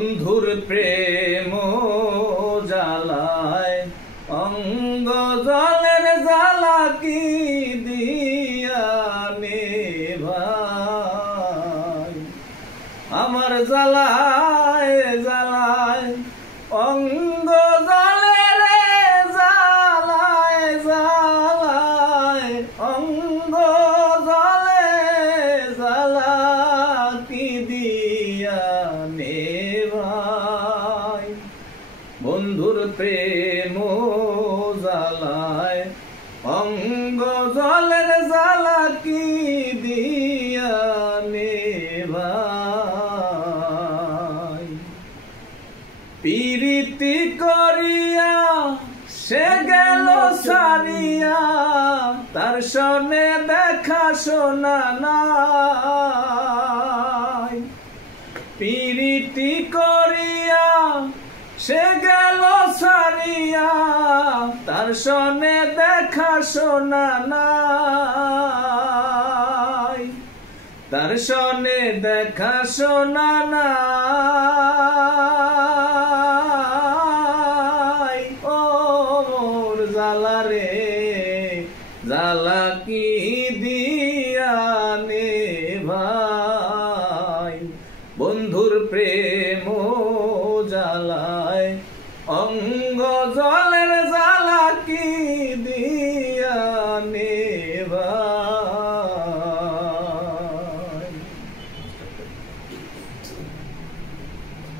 বন্ধুর প্রেম জ্বালায় অঙ্গ জলের জ্বালা কি দিয়া নেভাই। আমার জ্বালায় জ্বালায় অঙ্গ জলের জ্বালায় জ্বালায় অঙ্গ জলে জ্বালা কি দিয়া নেভাই। বন্ধুর প্রেম জ্বালায় অঙ্গ জলের জ্বালা কি দিয়া নেভাই। প্রীতি করিয়া সে গেল সারিয়া তার সনে দেখা শোনা নাই। প্রীতি করিয়া সে গেল সারিয়া তার সনে দেখা শোনা নাই। তার সনে দেখা শোনা নাই। ও মোর জ্বালা রে জ্বালা কি দিয়া নেভাই। বন্ধুর প্রেম জ্বালায় অঙ্গ জল